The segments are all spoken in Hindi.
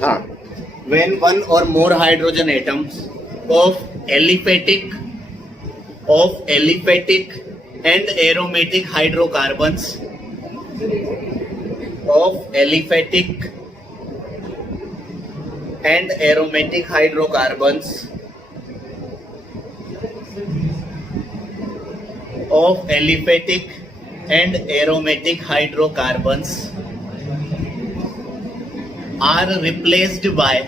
हाँ, when one or more hydrogen atoms of aliphatic and aromatic hydrocarbons are replaced by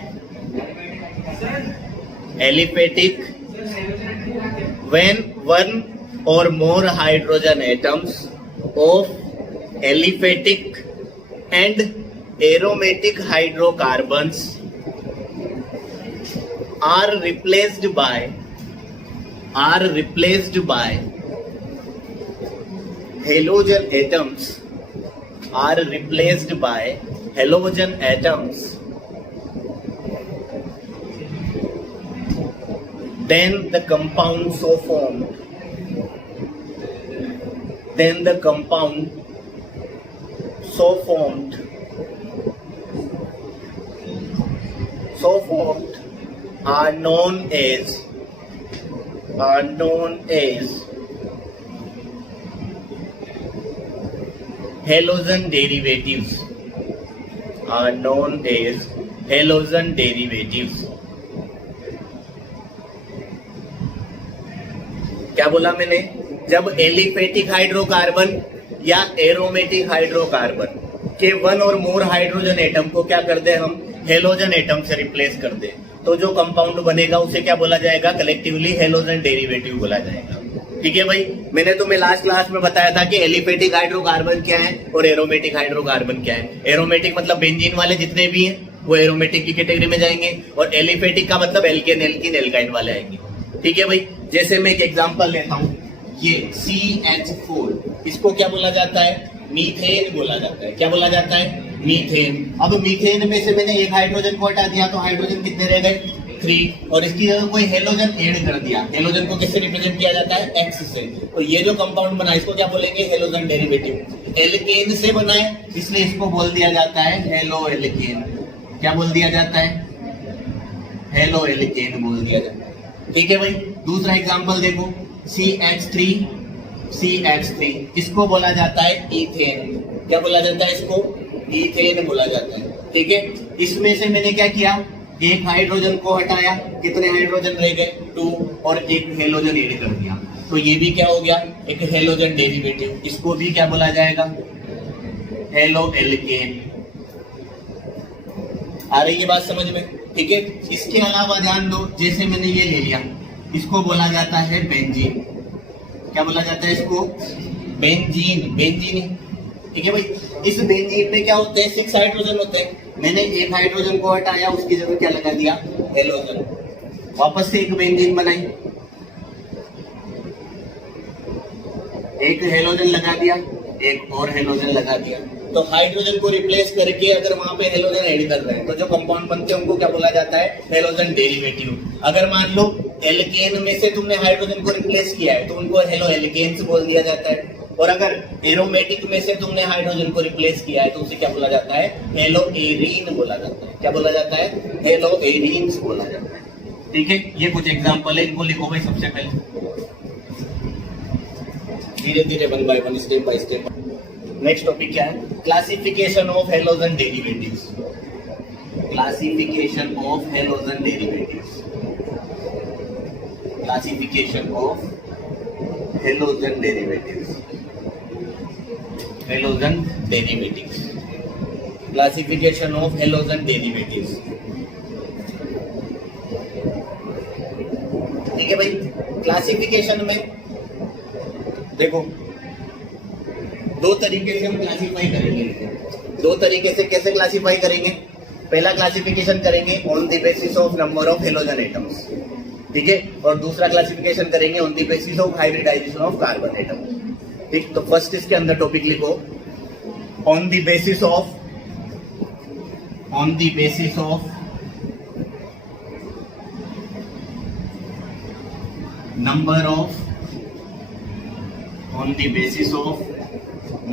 aliphatic when one or more hydrogen atoms of aliphatic and aromatic hydrocarbons are replaced by halogen atoms then the compound so formed are known as halogen derivatives. क्या बोला मैंने? जब एलिफेटिक हाइड्रोकार्बन या एरोमेटिक हाइड्रोकार्बन के वन और मोर हाइड्रोजन एटम को क्या कर दे, हम हेलोजन एटम से रिप्लेस कर दे, तो जो कंपाउंड बनेगा उसे क्या बोला जाएगा? कलेक्टिवली हेलोजन डेरिवेटिव बोला जाएगा। ठीक है भाई, मैंने तुम्हें लास्ट क्लास में बताया था कि एलिफेटिक हाइड्रोकार्बन क्या है और एरोमेटिक हाइड्रोकार्बन क्या है। एरोमेटिक मतलब बेंजीन वाले जितने भी हैं वो एरोमेटिक की कैटेगरी में जाएंगे, और एलिफेटिक का मतलब एल्केन, एल्कीन, एल्काइन वाले आएंगे। ठीक है भाई, जैसे मैं एक एग्जांपल लेता हूं, ये CH4, इसको क्या बोला जाता है? मीथेन बोला जाता है। क्या बोला जाता है? मीथेन। अब मीथेन में से मैंने एक हाइड्रोजन को हटा दिया तो हाइड्रोजन कितने रह गए? 3, और इसकी जगह कोई हेलोजन ऐड कर दिया। हेलोजन को किससे रिप्रेजेंट किया जाता है? X से। तो ये जो कंपाउंड बना इसको क्या बोलेंगे? Halogen derivative. एल्केन से बना है इसलिए इसको बोल दिया जाता है हेलो एल्केन। क्या बोल दिया जाता है? हेलो एल्केन बोल दिया जाता है। ठीक है भाई, दूसरा एग्जांपल देखो, CH3, इसको बोला जाता है ईथेन। क्या बोला जाता है इसको? ईथेन बोला जाता है। ठीक है, इसमें से मैंने क्या किया? एक हाइड्रोजन को हटाया, कितने हाइड्रोजन रह गए? 2, और एक हेलोजन ऐड कर दिया, तो ये भी क्या हो गया? एक हेलोजन डेरिवेटिव। इसको भी क्या बोला जाएगा? Halo alkane. आ रही है बात समझ में? ठीक है, इसके अलावा ध्यान दो, जैसे मैंने ये ले लिया, इसको बोला जाता है बेंजीन। क्या बोला जाता है इसको? बेंजीन। ठीक है भाई, इस बेंजीन में क्या होते हैं? 6 हाइड्रोजन होते हैं। मैंने एक हाइड्रोजन को हटाया, उसकी जगह क्या लगा दिया? हेलोजन। वापस से एक बेंजीन बनाई, एक हेलोजन लगा दिया, एक और हेलोजन लगा दिया। तो हाइड्रोजन को रिप्लेस करके अगर वहां पे हेलोजन ऐड कर रहे हैं तो जो कंपाउंड बनते हैं उनको क्या बोला जाता है? Halogen derivative. अगर मान लो एल्केन में से तुमने हाइड्रोजन को रिप्लेस किया है तो उनको हेलो एल्केन्स बोल दिया जाता है, और अगर एरोमेटिक में से तुमने हाइड्रोजन को रिप्लेस किया है तो उसे क्या बोला जाता है? हेलो एरीन बोला जाता है। क्या बोला जाता है? हेलो एरीन्स बोला जाता है। ठीक है, ये कुछ एग्जाम्पल है, इनको लिखो भाई सबसे पहले, धीरे धीरे, one by one, step by step. Next topic क्या है? Classification of halogen derivatives. Classification of halogen derivatives. Classification of halogen derivatives. Halogen derivatives. Classification of halogen derivatives. ठीक है भाई, क्लासिफिकेशन में देखो दो तरीके से हम क्लासिफाई करेंगे। दो तरीके से कैसे क्लासिफाई करेंगे? पहला क्लासिफिकेशन करेंगे on the basis of number of halogen atoms, ठीक है, और दूसरा क्लासिफिकेशन करेंगे on the basis of hybridisation of carbon atom. ठीक, तो फर्स्ट इसके अंदर टॉपिक लिखो on the basis of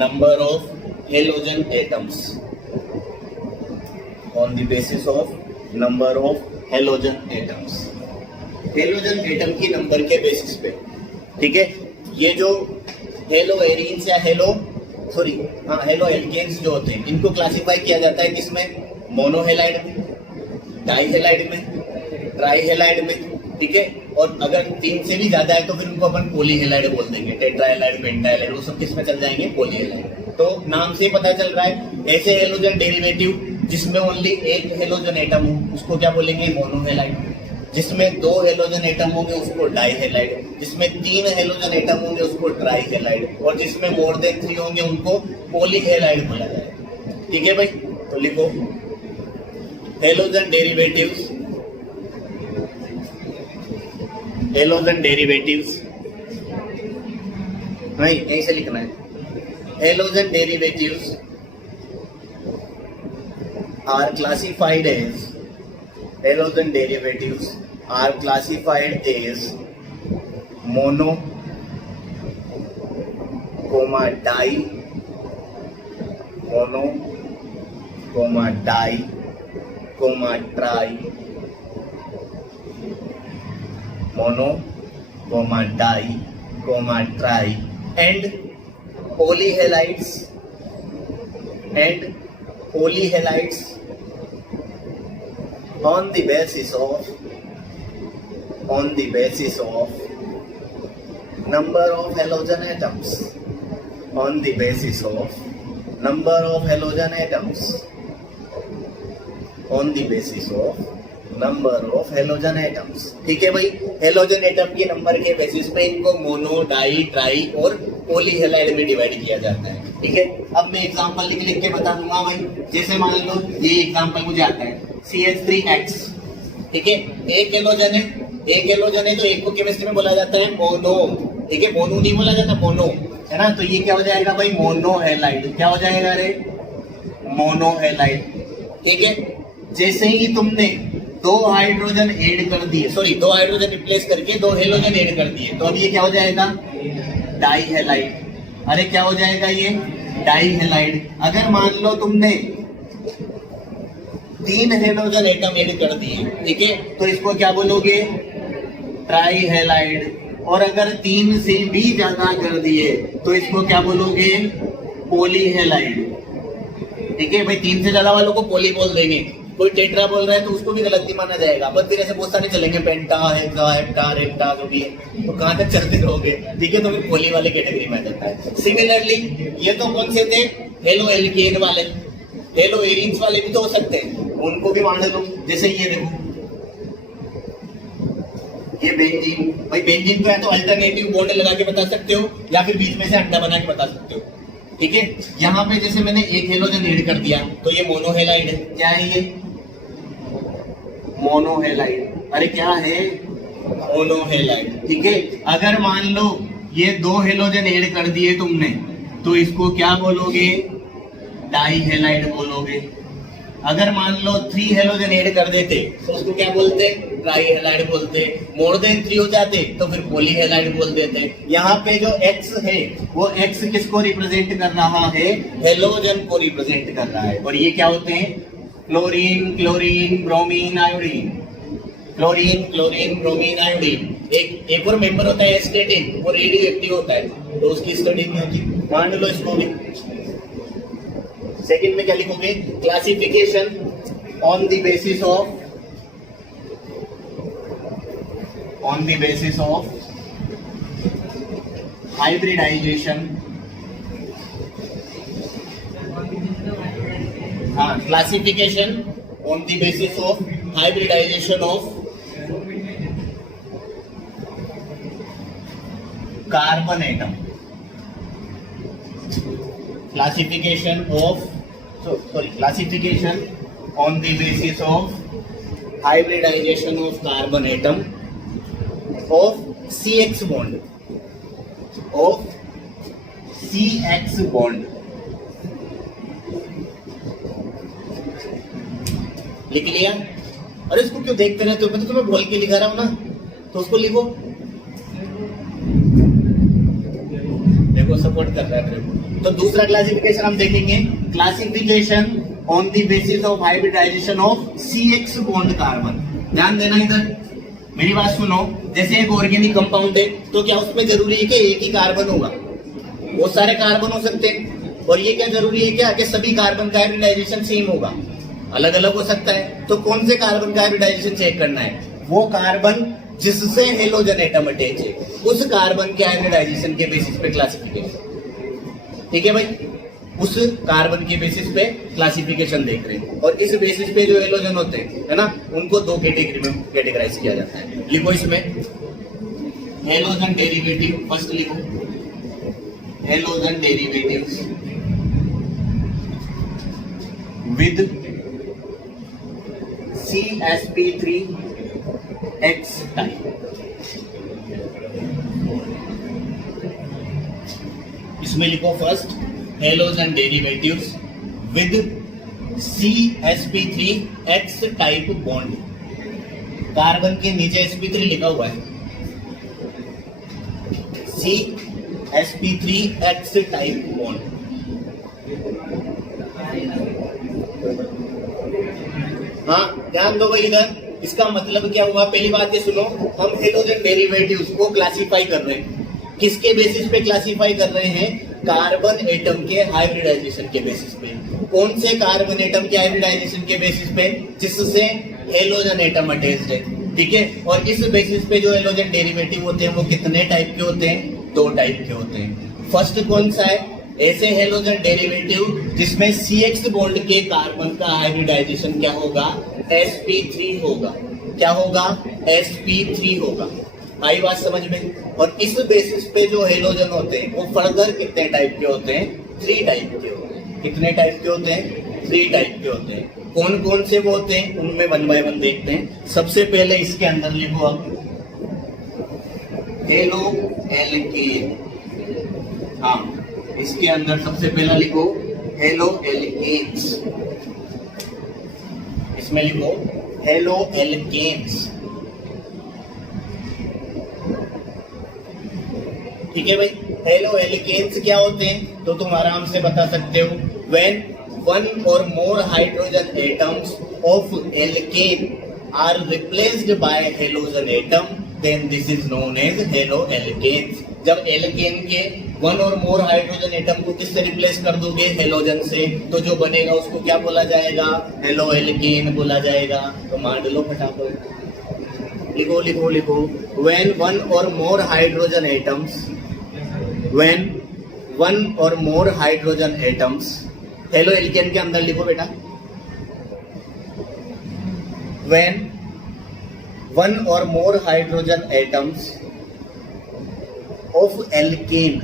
number of halogen atoms, on on the basis of number of halogen atoms. Halogen atom की नंबर के बेसिस पे, ठीक है। ये जो हेलो एरीन्स या हेलो एल्केन्स जो होते हैं, इनको क्लासिफाई किया जाता है किसमें? मोनोहेलाइड में, डाईहेलाइड में, ट्राईहेलाइड में, ठीक है। और अगर 3 से भी ज्यादा है तो फिर उनको अपन पॉलीहेलाइड बोल देंगे, टेट्राहेलाइड, पेंटाहेलाइड, वो सब किस में चल जाएंगे? पॉलीहेलाइड। तो नाम से पता चल रहा है, ऐसे हेलोजन डेरिवेटिव जिसमें ओनली एक हेलोजन एटम हो उसको क्या बोलेंगे? मोनोहेलाइड। जिसमें 2 हेलोजन एटम होंगे उसको डाईहेलाइड, जिसमें 3 हेलोजन एटम होंगे उसको ट्राईहेलाइड, और जिसमें मोर देन 3 होंगे उनको पॉलीहेलाइड बोला जाएगा, ठीक है भाई। तो लिखो हेलोजन डेरिवेटिव्स, नहीं यहीं से लिखना है। Halogen derivatives are classified as mono, di, mono, di, tri, mono, di, tri, and polyhalides on the basis of number of halogen atoms, ठीक है भाई। हेलोजन एटम के नंबर के बेसिस पे इनको मोनो, डाई, ट्राई और पॉलीहेलाइड में डिवाइड किया जाता है, ठीक है। अब मैं एग्जांपल लिख के बता दूंगा भाई। जैसे मान लो ये एग्जांपल मुझे आता है CH3X, ठीक है। एक हेलोजन है तो एक को केमिस्ट्री में बोला जाता है मोनो, ठीक है। मोनो नहीं बोला जाता, मोनो, है ना। तो ये क्या हो जाएगा भाई? मोनोहेलाइड। क्या हो जाएगा रे? मोनोहेलाइड, ठीक है। जैसे ही तुमने 2 हाइड्रोजन ऐड कर दिए, 2 हाइड्रोजन रिप्लेस करके 2 हेलोजन ऐड कर दिए, तो अब ये क्या हो जाएगा? डाईहेलाइड। अरे क्या हो जाएगा ये? डाईहेलाइड। अगर मान लो तुमने 3 हेलोजन एटम ऐड कर दिए, ठीक है, तो इसको क्या बोलोगे? ट्राईहेलाइड। और अगर 3 से भी ज्यादा कर दिए तो इसको क्या बोलोगे? पॉलीहेलाइड, ठीक है भाई। 3 से ज्यादा वालों को पॉली बोल देंगे। कोई टेट्रा बोल रहा है तो उसको भी गलत नहीं माना जाएगा। बट फिर ऐसे बहुत सारे चलेंगे, पेंटा, हेक्सा, हेप्टा, रेप्टा, जो भी है, तो कहां तक चलते रहोगे, ठीक है। तो फिर पॉली वाले कैटेगरी में आ जाता है। सिमिलरली ये तो कौन से थे? हेलो एल्केन वाले, हेलो एरीन्स वाले भी तो हो सकते हैं, उनको भी मान लो। जैसे ये देखो, ये बेंजीन, भाई बेंजीन तो है तो अल्टरनेटिव बॉन्ड लगा के बता सकते हो, या फिर बीच में से अंडा बना के बता सकते हो, ठीक है। यहाँ पे जैसे मैंने एक हेलोजन ऐड कर दिया तो ये मोनोहेलाइड है। क्या है ये? मोनोहेलाइड। अरे क्या है? मोनोहेलाइड, ठीक है। अगर मान लो ये 2 हेलोजन ऐड कर दिए तुमने, तो इसको क्या बोलोगे? डाईहेलाइड बोलोगे। अगर मान लो 3 हेलोजन ऐड कर देते तो उसको क्या बोलते? ट्राईहेलाइड बोलते। मोर देन 3 हो जाते तो फिर पॉलीहेलाइड बोल देते। यहाँ पे जो X है वो X किसको रिप्रेजेंट कर रहा है? हेलोजन को रिप्रेजेंट कर रहा है। और ये क्या होते हैं? Chlorine, bromine, iodine. Bromine, iodine. एक और मेंबर होता है एस्टेटिन, वो रेडियो एक्टिव होता है, तो उसकी स्टडी नहीं होती। मान लो इसको भी। सेकंड में क्या लिखोगे? Classification on the basis of hybridisation. हाँ, classification on the basis of hybridisation of carbon atom. Classification on the basis of hybridization of carbon atom of CX bond. लिख लिया? अरे इसको क्यों देखते रहते हो? मैं तो तुम्हें बोल के लिखा रहा हूं ना, तो उसको लिखो। देखो सपोर्ट कर रहा है। तो दूसरा क्लासिफिकेशन हम देखेंगे, classification on the basis of hybridisation of CX bond carbon. ध्यान देना इधर, मेरी बात सुनो। जैसे एक ऑर्गेनिक कंपाउंड है तो क्या उसमें जरूरी है कि एक ही कार्बन होगा? बहुत सारे कार्बन हो सकते हैं। और ये क्या जरूरी है क्या कि सभी कार्बन का हाइब्रिडाइजेशन सेम होगा? अलग अलग हो सकता है। तो कौन से कार्बन का हाइब्रिडाइजेशन चेक करना है? वो कार्बन जिससे हेलोजन एटम अटैच है उस कार्बन के हाइब्रिडाइजेशन के बेसिस पे क्लासिफिकेशन। ठीक है भाई, उस कार्बन के बेसिस पे क्लासिफिकेशन देख रहे हैं। और इस बेसिस पे जो हेलोजन होते हैं है ना, उनको दो कैटेगरी में कैटेगराइज किया जाता है। लिखो इसमें हेलोजन डेरिवेटिव, फर्स्ट लिखो halogen derivatives with CsP3X type. इसमें लिखो first halogen derivatives with CsP3X type bond. Carbon के नीचे sp3 लिखा हुआ है, CsP3X टाइप बॉन्ड। हाँ ध्यान दो भाई इधर, इसका मतलब क्या हुआ? पहली बात ये सुनो, हम हेलोजन डेरिवेटिव्स को क्लासिफाई कर रहे हैं। किसके बेसिस पे क्लासिफाई कर रहे हैं? कार्बन एटम के हाइब्रिडाइजेशन के बेसिस पे। कौन से कार्बन एटम के हाइब्रिडाइजेशन के बेसिस पे? जिससे हेलोजन एटम अटैच्ड है। ठीक है, और इस बेसिस पे जो हेलोजन डेरिवेटिव होते हैं वो कितने टाइप के होते हैं? 2 टाइप के होते हैं। फर्स्ट कौन सा है? ऐसे हेलोजन डेरिवेटिव जिसमें CX बॉन्ड के कार्बन का हाइब्रिडाइजेशन क्या होगा? sp3 होगा। क्या होगा? sp3 होगा। आई बात समझ में? और इस बेसिस पे जो हेलोजन होते हैं वो फर्दर कितने टाइप के होते हैं? 3 टाइप के होते हैं। कितने टाइप के होते हैं? 3 टाइप के होते हैं। कौन कौन से वो होते हैं उनमें 1 बाय 1 देखते हैं। सबसे पहले इसके अंदर लिखो आप हेलो एल्केन। हाँ, इसके अंदर सबसे पहला लिखो हेलो एल्केन्स। इसमें लिखो हेलो एल्केन्स। ठीक है भाई, हेलो एल्केन्स क्या होते हैं तो तुम आराम से बता सकते हो। When 1 or more hydrogen atoms of alkane are replaced by halogen atom then this is known as halo alkanes. जब एल्केन के 1 or more हाइड्रोजन एटम को किससे रिप्लेस कर दोगे? हेलोजन से, तो जो बनेगा उसको क्या बोला जाएगा? हेलो एल्केन बोला जाएगा। तो मान लो फटाफट, लिखो लिखो लिखो। When 1 or more hydrogen atoms, when 1 or more hydrogen atoms, halo alkane के अंदर लिखो बेटा, when 1 or more hydrogen atoms of alkane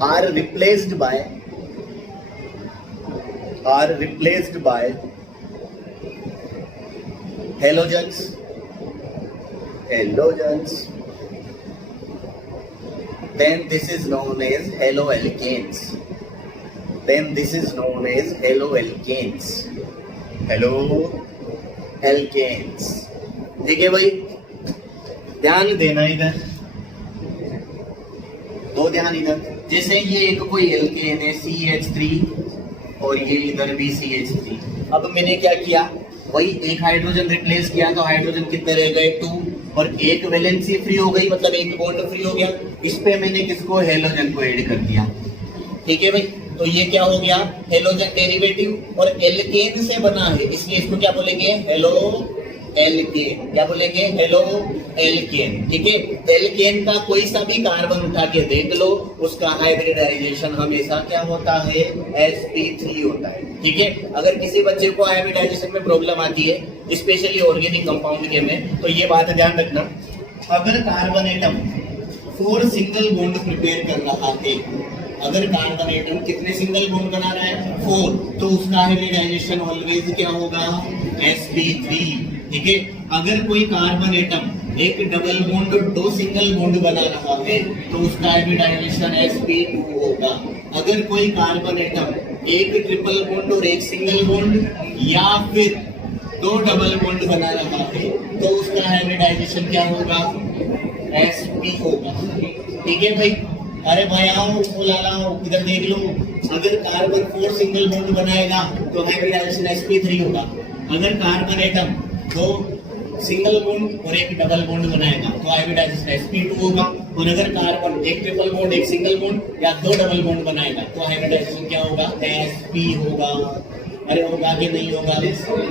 are replaced by halogens, then this is known as haloalkanes. haloalkanes। ठीक है भाई, ध्यान देना इधर, दो ध्यान इधर। जैसे ये एक कोई एल्केन है CH3 और ये इधर भी CH3। अब मैंने क्या किया? वही एक हाइड्रोजन रिप्लेस किया तो हाइड्रोजन कितने रह गए? 2, और एक वैलेंसी फ्री हो गई, मतलब एक बॉन्ड फ्री हो गया। इस पे मैंने किसको? हेलोजन को ऐड कर दिया। ठीक है भाई, तो ये क्या हो गया? हेलोजन डेरिवेटिव, और एल्केन से बना है इसलिए इसको क्या बोलेंगे? Halo alkane. क्या बोलेंगे? Halo alkane. ठीक है, एल्केन का कोई सा भी कार्बन उठा के देख लो, उसका हाइब्रिडाइजेशन हमेशा क्या होता है? sp3 होता है। ठीक है, अगर किसी बच्चे को हाइब्रिडाइजेशन में प्रॉब्लम आती है, स्पेशली ऑर्गेनिक कंपाउंड के में, तो ये बात ध्यान रखना, अगर carbon atom 4 single bond prepare कर रहा है, अगर कार्बन एटम कितने सिंगल बॉन्ड बना रहा है? 4, तो उसका हाइब्रिडाइजेशन ऑलवेज क्या होगा? sp3। ठीक है, अगर कोई कार्बन एटम एक डबल बॉन्ड और 2 सिंगल बॉन्ड बना रहा है तो उसका हाइब्रिडाइजेशन sp2 होगा। अगर कोई कार्बन एटम एक ट्रिपल बॉन्ड और एक सिंगल बॉन्ड या फिर 2 डबल बॉन्ड बना रहा है तो उसका हाइब्रिडाइजेशन क्या होगा? sp होगा। ठीक है भाई, अरे भाई आओ फूल लाओ, इधर देख लो, अगर कार्बन 4 सिंगल बॉन्ड बनाएगा तो हाइब्रिडाइजेशन sp3 होगा। अगर कार्बन एटम 2 सिंगल बॉन्ड और एक डबल बॉन्ड बनाएगा तो हाइब्रिडाइजेशन sp2 होगा। और अगर कार्बन एक ट्रिपल बॉन्ड, एक सिंगल बॉन्ड या 2 डबल बॉन्ड बनाएगा तो हाइब्रिडाइजेशन क्या होगा, sp होगा। अरे होगा कि नहीं होगा?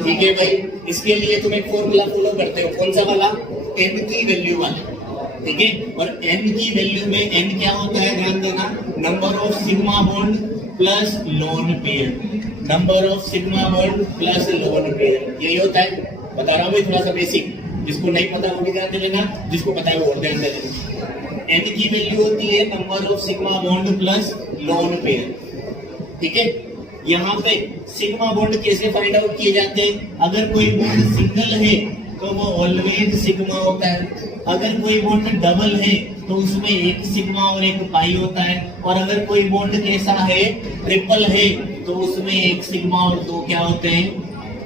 ठीक है भाई, इसके लिए तुम एक फॉर्मूला फॉलो करते हो, कौन सा वाला, n की वैल्यू वाला, ठीक है। और n की वैल्यू में n क्या होता है, ध्यान देना, number of sigma bond plus lone pair, number of sigma bond plus lone pair, यही होता है। बता रहा हूँ भाई थोड़ा सा बेसिक, जिसको नहीं पता वो भी ध्यान दे लेना, जिसको पता है वो और ध्यान दे लेना। n की वैल्यू होती है number of sigma bond plus lone pair, ठीक है। यहाँ पे सिग्मा बॉन्ड कैसे फाइंड आउट किए जाते हैं, अगर कोई बॉन्ड सिंगल है तो वो ऑलवेज सिग्मा होता है, अगर कोई बॉन्ड डबल है तो उसमें एक सिग्मा और एक पाई होता है, और अगर कोई बॉन्ड कैसा है, ट्रिपल है, तो उसमें एक सिग्मा और 2 क्या होते हैं,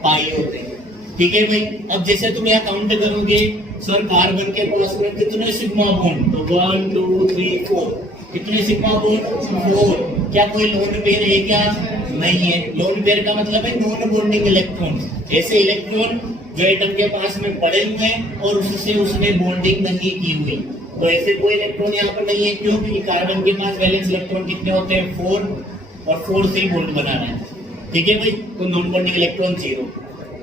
पाई होते हैं, ठीक है भाई। अब जैसे तुम यहाँ काउंट करोगे, सर कार्बन के पास में कितने सिग्मा बॉन्ड, तो 1 2 3 4, कितने सिग्मा बॉन्ड, 4। क्या कोई लोन पेयर है क्या, नहीं है। लोन पेयर का मतलब है नॉन बॉन्डिंग इलेक्ट्रॉन, ऐसे इलेक्ट्रॉन जो एटम के पास में पड़े हुए हैं और उससे उसने बॉन्डिंग नहीं की हुई, तो ऐसे कोई इलेक्ट्रॉन यहाँ पर नहीं है। क्यों? क्योंकि कार्बन के पास वैलेंस इलेक्ट्रॉन कितने होते हैं, 4, और 4 से ही बॉन्ड बना रहा है, ठीक है भाई। तो नॉन बॉन्डिंग इलेक्ट्रॉन 0,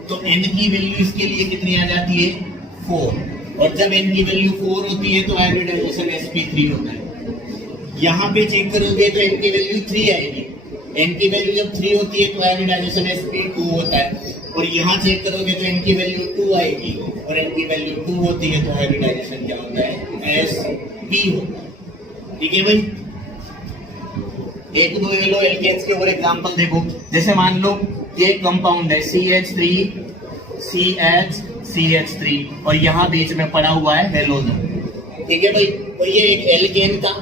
तो n की वैल्यू इसके लिए कितनी आ जाती है, 4। और जब n की वैल्यू 4 होती है तो हाइब्रिडाइजेशन sp3 होता है। यहाँ पे चेक करोगे तो n की वैल्यू 3 आएगी, n की वैल्यू जब 3 होती है तो हाइब्रिडाइजेशन sp2 होता है। और यहाँ चेक करोगे तो n की वैल्यू 2 आएगी, और n की वैल्यू 2 होती है तो हाइब्रिडाइजेशन क्या होता है, sp होता है, ठीक है भाई। एक दो ये लो एल्केन्स के और एग्जांपल देखो, जैसे मान लो ये कंपाउंड है CH3 CH3 और यहाँ बीच में पड़ा हुआ है हेलोजन, ठीक है भाई। तो ये एक एल्केन था,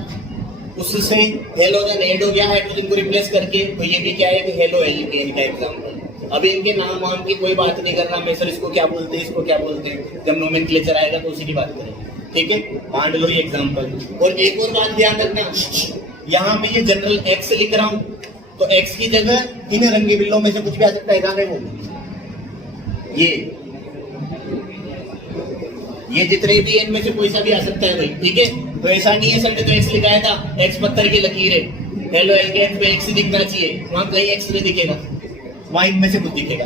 उससे हेलोजन ऐड हो गया हाइड्रोजन को रिप्लेस करके, तो ये भी क्या है, एक हेलो एल्केन का एग्जांपल। अब इनके नाम वाम की कोई बात नहीं कर रहा मैं, सर इसको क्या बोलते हैं, इसको क्या बोलते हैं, जब नोमेनक्लेचर आएगा तो उसी की बात करेंगे, ठीक है। मान लो ये एग्जांपल। और एक और बात ध्यान रखना, यहाँ पे ये जनरल एक्स लिख रहा हूँ, तो एक्स की जगह इन रंगी बिल्लों में से कुछ भी आ सकता है, कहाँ है वो, ये जितने भी इनमें से कोई सा भी आ सकता है भाई, ठीक है। तो ऐसा नहीं है सर ने तो एक्स लिखाया था, एक्स पत्थर की लकीर है, हेलो एल्केन पे एक्स दिखना चाहिए, वहां कहीं एक्स नहीं दिखेगा, वहां इनमें से कुछ दिखेगा,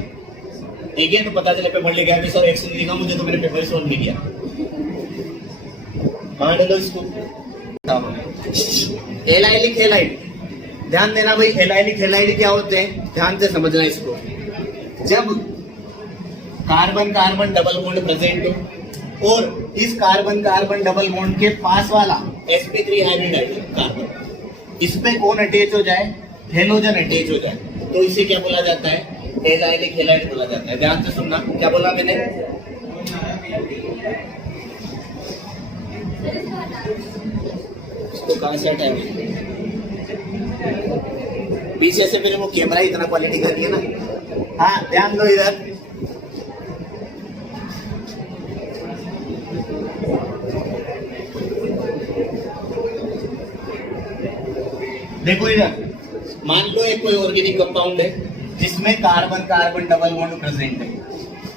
ठीक है। तो पता चले पेपर ले गया सर एक्स नहीं दिखा मुझे, तो मैंने पेपर सॉल्व नहीं किया, मान लो इसको। एलाइलिक हेलाइड, ध्यान देना भाई, एलाइलिक हेलाइड क्या होते हैं, ध्यान से समझना इसको। जब carbon carbon double bond present हो और इस कार्बन कार्बन डबल बॉन्ड के पास वाला sp3 हाइब्रिड कार्बन, इस पे कौन अटैच हो जाए, हेलोजन अटैच हो जाए, तो इसे क्या बोला जाता है, एलाइलिक हेलाइड बोला जाता है। ध्यान से सुनना, क्या बोला मैंने, इसको कहां से हटाए, पीछे से मेरे वो कैमरा इतना क्वालिटी का नहीं है ना। हाँ ध्यान दो इधर, देखो इधर, मान लो एक कोई ऑर्गेनिक कंपाउंड है जिसमें carbon carbon double bond present है,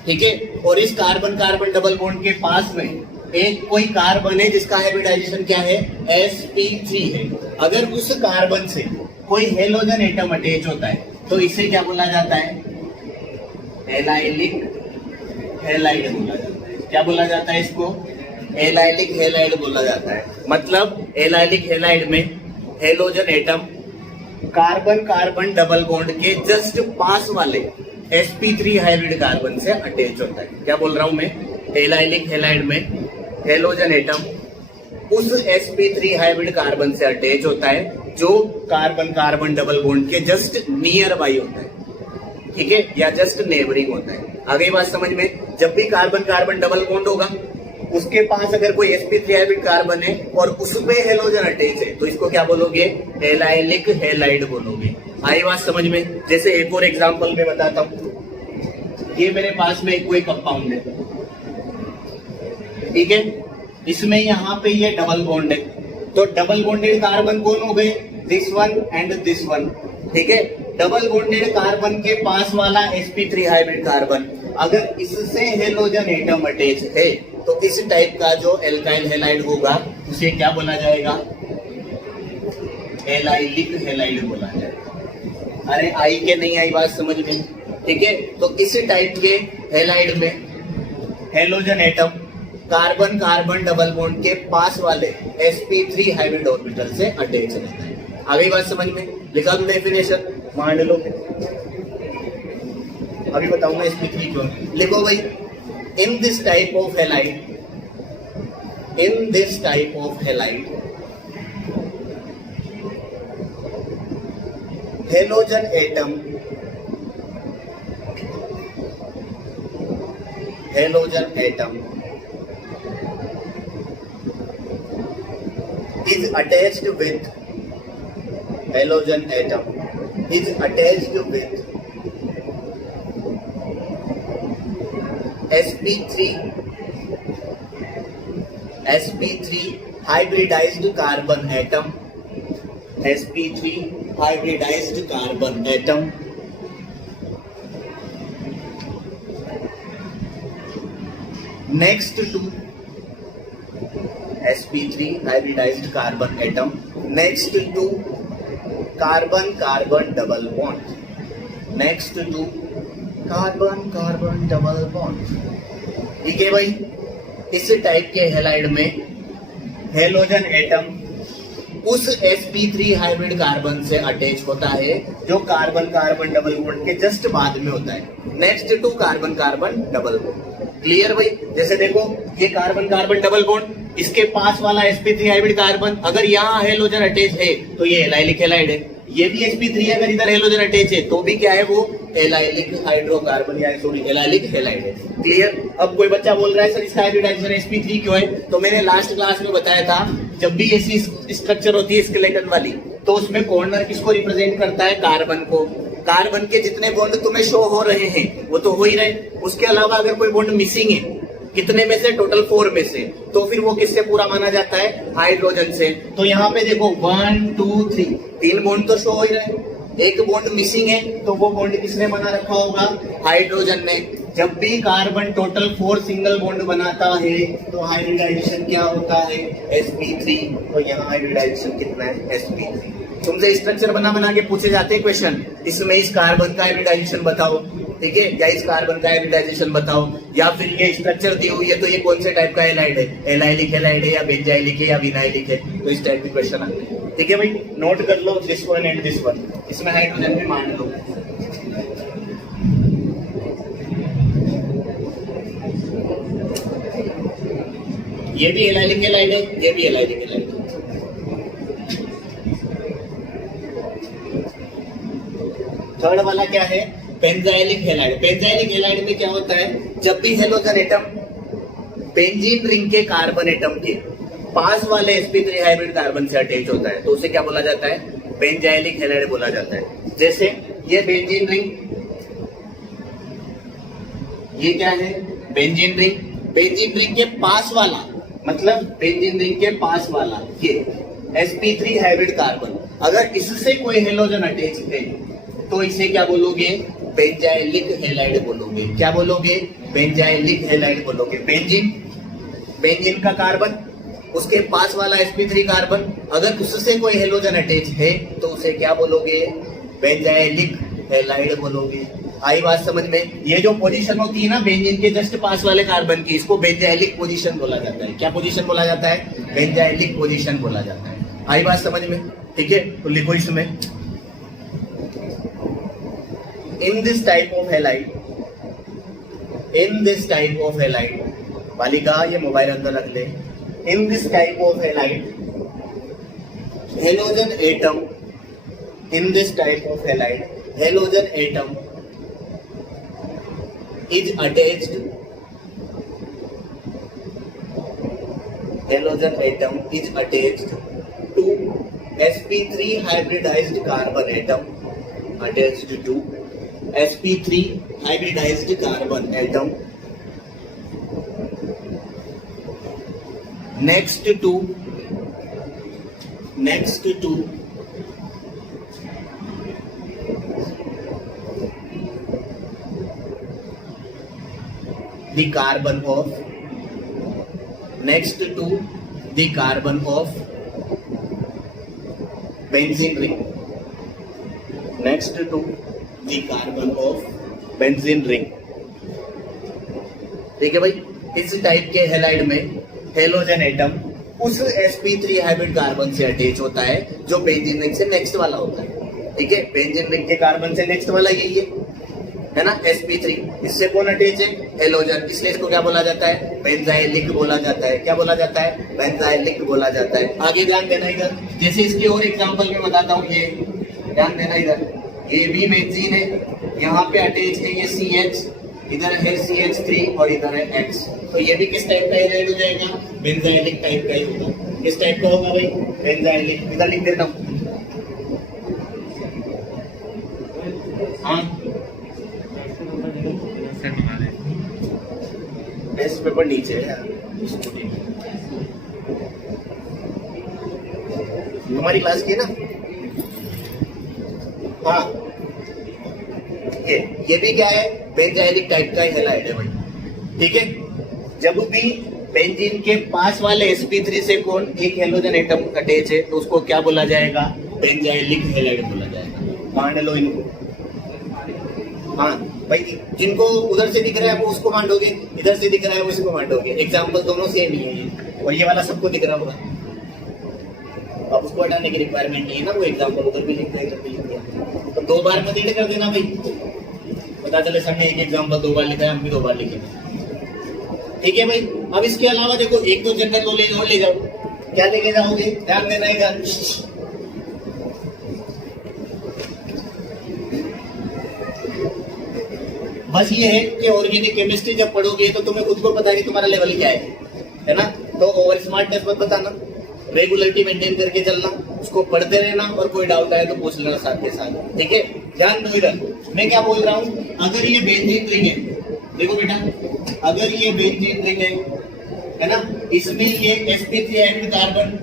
ठीक है। और इस कार्बन कार्बन डबल बॉन्ड के पास में एक कोई कार्बन है जिसका हाइब्रिडाइजेशन क्या है, sp3 है। अगर उस कार्बन से कोई हेलोजन एटम अटैच होता है तो इसे क्या बोला जाता है, एलाइलिक हेलाइड बोला जाता है। क्या बोला जाता है इसको, एलाइलिक हेलाइड बोला जाता है। मतलब एलाइलिक हेलाइड में halogen atom carbon carbon double bond के जस्ट पास वाले sp3 हाइब्रिड कार्बन से अटैच होता है। क्या बोल रहा हूं मैं, एलाइलिक हेलाइड में हेलोजन एटम उस sp3 हाइब्रिड कार्बन से अटैच होता है जो कार्बन कार्बन डबल बॉन्ड के जस्ट नियर बाई होता है, ठीक है, या जस्ट नेबरिंग होता है। आगे बात समझ में, जब भी कार्बन कार्बन डबल बॉन्ड होगा उसके पास अगर कोई sp3 हाइब्रिड कार्बन है और उसमें हेलोजन अटैच है तो इसको क्या बोलोगे, एलाइलिक हेलाइड बोलोगे। आई बात समझ में। जैसे एक और एग्जांपल में बताता हूं, ये मेरे पास में कोई कंपाउंड है, ठीक है, इसमें यहाँ पे ये डबल बॉन्ड है, तो डबल बॉन्डेड कार्बन कौन हो गए? This one and this one, ठीक है। डबल बॉन्डेड कार्बन के पास वाला sp3 हाइब्रिड कार्बन, अगर इससे हेलोजन एटम अटैच है तो इस टाइप का जो एल्काइल हैलाइड होगा उसे क्या बोला जाएगा? एलाइलिक हैलाइड बोला जाएगा। अरे आई के नहीं आई बात समझ में, ठीक है। तो इस टाइप के हैलाइड में halogen atom carbon carbon double bond के पास वाले sp3 हाइब्रिड ऑर्बिटल से अटैच रहता है। आ गई बात समझ में? लिखा दो डेफिनेशन, मान लो। अभी बताऊंगा sp3 क्यों। लिखो भाई, in this type of halide, in this type of halide halogen atom, halogen atom is attached with, halogen atom is attached with sp3 hybridized carbon atom, sp3 hybridized carbon atom next to sp3 hybridized carbon atom next to carbon carbon double bond, next to carbon carbon double bond, ठीक है भाई। इस टाइप के हैलाइड में हेलोजन एटम उस sp3 हाइब्रिड कार्बन से अटैच होता है जो कार्बन कार्बन डबल बॉन्ड के जस्ट बाद में होता है, next to carbon carbon double bond. Clear भाई? जैसे देखो ये कार्बन कार्बन डबल बॉन्ड, इसके पास वाला sp3 हाइब्रिड कार्बन अगर यहाँ हेलोजन अटैच है तो ये एलाइलिक हैलाइड है। ये भी sp3 अगर इधर हेलोजन अटैच है तो भी क्या है? वो एलाइलिक हाइड्रोकार्बन या सॉरी एलाइलिक हैलाइड है। क्लियर? अब कोई बच्चा बोल रहा है सर इसका हाइब्रिडाइजेशन sp3 क्यों है? तो मैंने लास्ट क्लास में बताया था, जब भी ऐसी स्ट्रक्चर होती है स्केलेटन वाली तो उसमें कॉर्नर किसको रिप्रेजेंट करता है? कार्बन को। कार्बन के जितने बॉन्ड तुम्हें शो हो रहे हैं वो तो हो ही रहे, उसके अलावा अगर कोई बॉन्ड मिसिंग है, कितने में से? टोटल 4 में से, तो फिर वो किससे पूरा माना जाता है? हाइड्रोजन से। तो यहाँ पे देखो 1 2 3 3 बॉन्ड तो शो हो ही रहे, एक बॉन्ड मिसिंग है तो वो बॉन्ड किसने बना रखा होगा? हाइड्रोजन ने। जब भी कार्बन टोटल 4 सिंगल बॉन्ड बनाता है तो हाइब्रिडाइजेशन क्या होता है? sp3। तो यहाँ हाइब्रिडाइजेशन कितना है? sp3। तुमसे स्ट्रक्चर बना बना के पूछे जाते हैं क्वेश्चन, इसमें इस कार्बन का हाइब्रिडाइजेशन बताओ, ठीक है, या इस कार्बन का हाइब्रिडाइजेशन बताओ, या फिर ये स्ट्रक्चर दी हुई है तो ये कौन से टाइप का हैलाइड है? एलाइलिक हैलाइड है या बेंजाइलिक है या विनाइलिक है? तो इस टाइप के क्वेश्चन आते हैं, ठीक है भाई। नोट कर लो this one and this one, इसमें हाइड्रोजन भी मान लो। ये भी एलाइलिक हैलाइड है, ये भी एलाइलिक हैलाइड है। थर्ड वाला क्या है? Benzylic halide. बेंजाइलिक हैलाइड में क्या होता है? जब भी हेलोजन एटम बेंजीन रिंग के कार्बन एटम के पास वाले sp3 हाइब्रिड कार्बन से अटैच होता है तो उसे क्या बोला जाता है? बेंजाइलिक हैलाइड बोला जाता है। जैसे ये बेंजीन रिंग, ये क्या है? Benzene ring. बेंजीन रिंग के पास वाला मतलब बेंजीन रिंग के पास वाला ये sp3 हाइब्रिड कार्बन, अगर इससे कोई हेलोजन अटैच है तो इसे क्या बोलोगे? बेंजाइलिक हैलाइड बोलोगे। क्या बोलोगे? बेंजाइलिक हैलाइड बोलोगे। बेंजीन, बेंजीन का कार्बन, उसके पास वाला sp3 कार्बन, अगर उससे कोई हेलोजन अटैच है तो उसे क्या बोलोगे? बेंजाइलिक हैलाइड बोलोगे। आई बात समझ में? ये जो पोजीशन होती है ना बेंजीन के जस्ट पास वाले कार्बन की, इसको बेंजाइलिक पोजीशन बोला जाता है। क्या पोजीशन बोला जाता है? बेंजाइलिक पोजीशन बोला जाता है। आई बात समझ में? ठीक है, तो लिखो इसमें, in this type of halide, in this type of halide, बालिका ये मोबाइल अंदर रख ले। in this type of halide, halogen atom, in this type of halide, halogen atom is attached, halogen atom is attached to sp3 hybridized carbon atom, attached to sp3 hybridized carbon atom next to next to the carbon of benzene ring, next to the carbon of benzene ring। ठीक है भाई, इस टाइप के हैलाइड में हेलोजन एटम उस sp3 हाइब्रिड कार्बन से अटैच होता है जो बेंजीन रिंग से नेक्स्ट वाला होता है। ठीक है, बेंजीन रिंग के कार्बन से नेक्स्ट वाला यही है ना, sp3। इससे कौन अटैच है? हेलोजन। इसलिए इसको क्या बोला जाता है? बेंजाइलिक बोला जाता है। क्या बोला जाता है? बेंजाइलिक बोला जाता है। आगे ध्यान देना इधर, जैसे इसके और एग्जांपल में बताता हूँ, ये ध्यान देना इधर, ये भी बेंजीन है, यहाँ पे अटैच है ये CH, इधर है CH3 और इधर है X। तो ये भी किस टाइप का हैलाइड हो जाएगा? बेंजाइलिक टाइप का ही होगा। किस टाइप का होगा भाई? बेंजाइलिक। इधर लिख देता हूँ। हाँ, टेस्ट पेपर नीचे है यार, हमारी क्लास की है ना। हाँ, ये भी क्या है? बेंजाइलिक टाइप का हैलाइड है भाई। ठीक है, जब भी बेंजीन के पास वाले sp3 से कौन एक हेलोजन एटम अटैच है तो उसको क्या बोला जाएगा? बेंजाइलिक हैलाइड बोला जाएगा। मान लो इनको। हाँ भाई, जिनको उधर से दिख रहा है वो उसको बांटोगे, इधर से दिख रहा है वो इसको बांटोगे। एग्जाम्पल दोनों सेम ही है ये, और ये वाला सबको दिख रहा होगा। अब उसको हटाने की रिक्वायरमेंट नहीं है ना, वो एग्जाम्पल उधर भी लिख दिया, इधर भी लिख दिया। तो 2 बार मत एड कर देना भाई, पता चले सर ने एक एग्जाम्पल 2 बार लिखा है, हम भी 2 बार लिखेंगे। ठीक है भाई। अब इसके अलावा देखो, 1-2 जनरल नॉलेज और ले जाओ। क्या लेके जाओगे? ध्यान देना इधर। बस ये है कि ऑर्गेनिक केमिस्ट्री जब पढ़ोगे तो तुम्हें खुद को पता है कि तुम्हारा लेवल क्या है ना। तो ओवर स्मार्टनेस मत बताना, रेगुलरिटी मेंटेन करके चलना, उसको पढ़ते रहना, और कोई डाउट आए तो पूछ लेना साथ के साथ। ठीक है, ध्यान दो इधर, मैं क्या बोल रहा हूँ। अगर ये बेंजीन रिंग है, देखो बेटा, अगर ये बेंजीन रिंग है ना, इसमें ये sp3 हाइब्रिड कार्बन,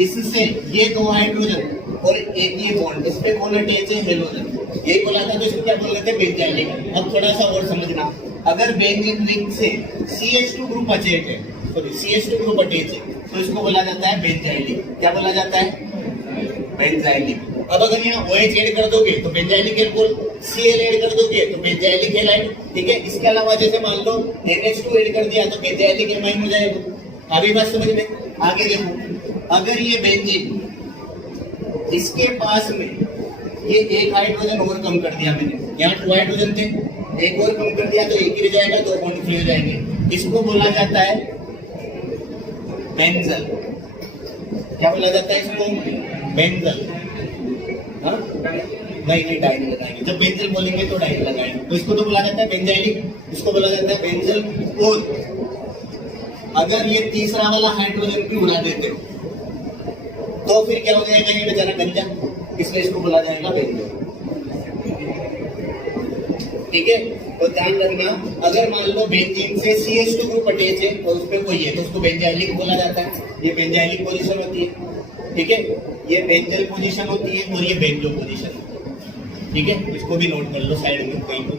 इससे ये 2 हाइड्रोजन और एक ये बॉन्ड, इस पे कौन अटैच है? हेलोजन। यही बोला था, तो इसको क्या बोल रहे थे? बेंजाइलिक। अब थोड़ा सा और समझना, अगर बेंजीन रिंग से CH2 ग्रुप अटैच है, सॉरी CH2 ग्रुप अटैच है, तो इसको बोला जाता है बेंजाइलिक। क्या बोला जाता है? बेंजाइलिक। अब अगर यहाँ OH ऐड कर दोगे तो बेंजाइलिक एल्कोहल, Cl ऐड कर दोगे तो बेंजाइलिक हैलाइड। ठीक है, इसके अलावा जैसे मान लो NH2 ऐड कर दिया तो बेंजाइलिक एमाइन हो जाएगा। अभी बात समझ में। आगे देखो, अगर ये बेंजीन, इसके पास में ये एक हाइड्रोजन और कम कर दिया मैंने, यहाँ 2 हाइड्रोजन थे, एक और कम कर दिया तो एक गिर जाएगा, 2 बॉन्ड फ्री हो जाएंगे। इसको बोला जाता है बेंजल। क्या बोला जाता है इसको? बेंजल। हाँ, नहीं डाइन लगाएंगे, जब बेंजल बोलेंगे तो डाइन लगाएंगे। तो इसको तो बोला जाता है बेंजाइलिक, इसको बोला जाता है बेंजल। और अगर ये तीसरा वाला हाइड्रोजन भी उड़ा देते हो तो फिर क्या हो जाएगा? ये बेचारा गंजा, इसलिए इसको बोला जाएगा बेंजल। ठीक है, तो ध्यान रखना, अगर मान लो बेंजीन से CH2 ग्रुप अटैच है और उस पे कोई है तो उसको बेंजाइलिक बोला जाता है। ये बेंजाइलिक पोजीशन होती है। ठीक है, ये बेंजल पोजीशन होती है और ये बेंजो पोजीशन। ठीक है, इसको भी नोट कर लो साइड में कहीं पे।